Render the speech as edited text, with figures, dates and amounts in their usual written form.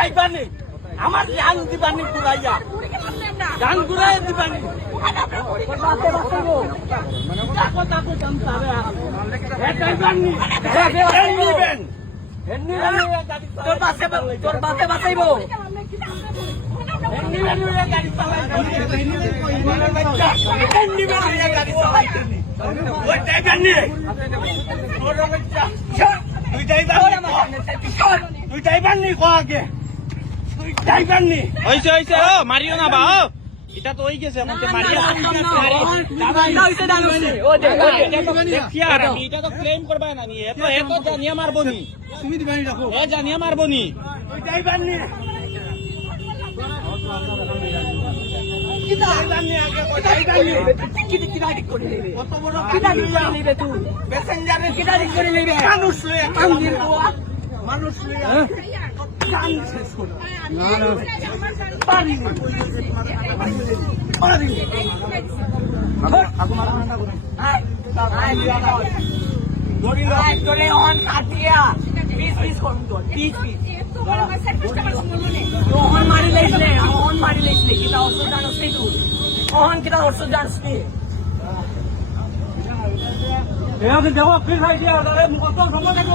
যাইবানি আমার জান দিবানি ঘুরাইয়া জান ঘুরাই দিবানি কথা কইতাম তারে যাইবানি নিবেন তোর বাসে বাঁচাইবো গাড়ি চালাই তুই যাইবার নি আগে তুই যাইবার নি হয়েছে ও মারিও না বা ও এটা তো হয়ে গেছে আমাকে মারিয়া এটা তো ক্লেম করবা না নি এত জানিয়া মারবো নি তুমি দিবানি রাখো এ জানিয়া মারবো নি তুই যাইবার নি মানুষ মারি লাইছিলে কিতা অর্থ জানোস নি তুই অহন কিতা অর্থ জানোস নি দেখো ফির ভাই দিয়া মুখ সময় থাকবো